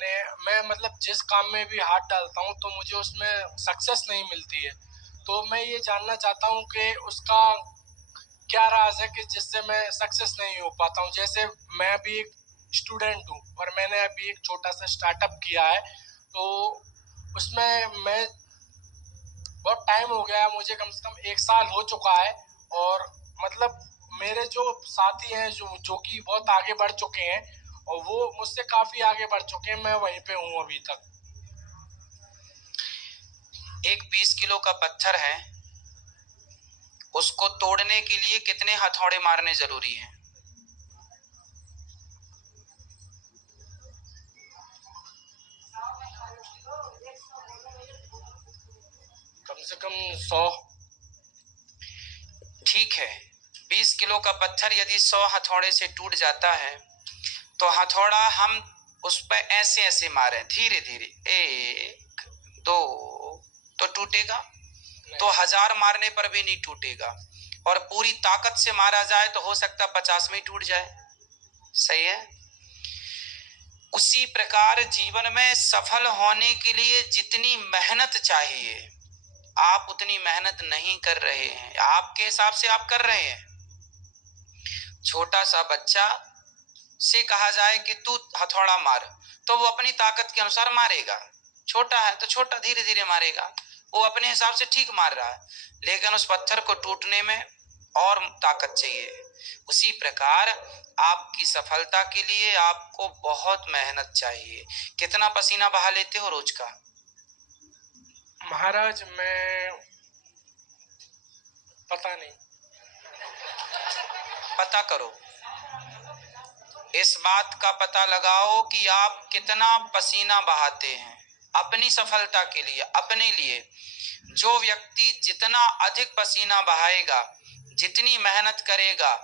मैं मतलब जिस काम में भी हाथ डालता हूँ तो मुझे उसमें सक्सेस नहीं मिलती है। तो मैं ये जानना चाहता हूँ कि उसका क्या राज है कि जिससे मैं सक्सेस नहीं हो पाता हूँ। जैसे मैं अभी एक स्टूडेंट हूँ और मैंने अभी एक छोटा सा स्टार्टअप किया है, तो उसमें मैं बहुत टाइम हो गया है, मुझे कम से कम 1 साल हो चुका है। और मतलब मेरे जो साथी हैं जो कि बहुत आगे बढ़ चुके हैं और वो मुझसे काफी आगे बढ़ चुके हैं, मैं वहीं पे हूँ अभी तक। एक 20 किलो का पत्थर है, उसको तोड़ने के लिए कितने हथौड़े मारने जरूरी हैं? कम से कम 100। ठीक है, 20 किलो का पत्थर यदि 100 हथौड़े से टूट जाता है तो हथौड़ा हम उस पर ऐसे ऐसे मारें धीरे धीरे, 1 2 तो टूटेगा? तो 1000 मारने पर भी नहीं टूटेगा। और पूरी ताकत से मारा जाए तो हो सकता 50 में ही टूट जाए। सही है। उसी प्रकार जीवन में सफल होने के लिए जितनी मेहनत चाहिए आप उतनी मेहनत नहीं कर रहे हैं। आपके हिसाब से आप कर रहे हैं। छोटा सा बच्चा से कहा जाए कि तू हथौड़ा मार तो वो अपनी ताकत के अनुसार मारेगा। छोटा है तो छोटा धीरे धीरे मारेगा, वो अपने हिसाब से ठीक मार रहा है। लेकिन उस पत्थर को टूटने में और ताकत चाहिए। उसी प्रकार आपकी सफलता के लिए आपको बहुत मेहनत चाहिए। कितना पसीना बहा लेते हो रोज का? महाराज मैं पता नहीं। पता करो, इस बात का पता लगाओ कि आप कितना पसीना बहाते हैं अपनी सफलता के लिए, अपने लिए। जो व्यक्ति जितना अधिक पसीना बहाएगा, जितनी मेहनत करेगा,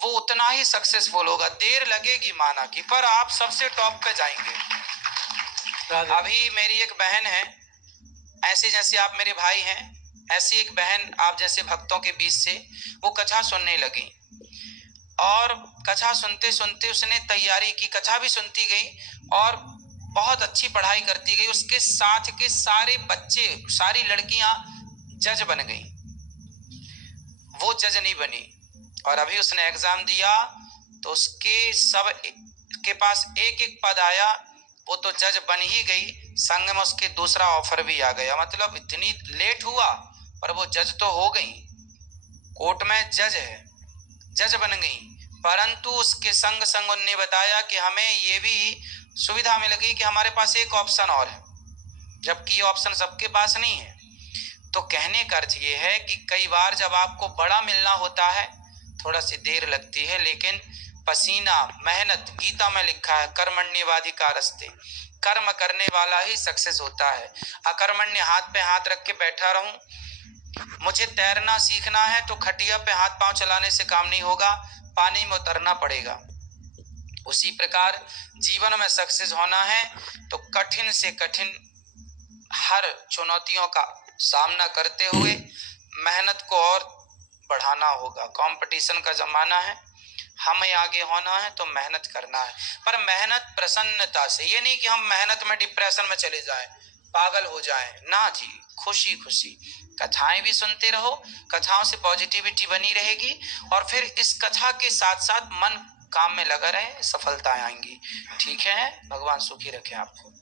वो उतना ही सक्सेसफुल होगा। देर लगेगी माना कि, पर आप सबसे टॉप पे जाएंगे। अभी मेरी एक बहन है, ऐसे जैसे आप मेरे भाई हैं, ऐसी एक बहन आप जैसे भक्तों के बीच से वो कथा सुनने लगी। और कथा सुनते सुनते उसने तैयारी की, कथा भी सुनती गई और बहुत अच्छी पढ़ाई करती गई। उसके साथ के सारे बच्चे, सारी लड़कियां जज बन गई, वो जज नहीं बनी। और अभी उसने एग्जाम दिया तो उसके सब के पास एक एक पद आया, वो तो जज बन ही गई, संग में उसके दूसरा ऑफर भी आ गया। मतलब इतनी लेट हुआ पर वो जज तो हो गई, कोर्ट में जज है, जज बन गई। परंतु उसके संग संग उन्होंने बताया कि हमें ये भी सुविधा मिल गई कि हमारे पास एक ऑप्शन और है, जबकि ये ऑप्शन सबके पास नहीं है। तो कहने का अर्थ ये है कि कई बार जब आपको बड़ा मिलना होता है थोड़ा सी देर लगती है, लेकिन पसीना, मेहनत, गीता में लिखा है कर्मण्येवाधिकारस्ते, कर्म करने वाला ही सक्सेस होता है। अकर्मण्य हाथ पे हाथ रख के बैठा रहूं, मुझे तैरना सीखना है तो खटिया पे हाथ पांव चलाने से काम नहीं होगा, पानी में उतरना पड़ेगा। उसी प्रकार जीवन में सक्सेस होना है तो कठिन से कठिन हर चुनौतियों का सामना करते हुए मेहनत को और बढ़ाना होगा। कंपटीशन का जमाना है, हमें आगे होना है तो मेहनत करना है, पर मेहनत प्रसन्नता से। ये नहीं कि हम मेहनत में डिप्रेशन में चले जाएं, पागल हो जाएं, ना जी, खुशी खुशी कथाएं भी सुनते रहो, कथाओं से पॉजिटिविटी बनी रहेगी और फिर इस कथा के साथ साथ मन काम में लगा रहे, सफलताएं आएंगी। ठीक है, भगवान सुखी रखे आपको।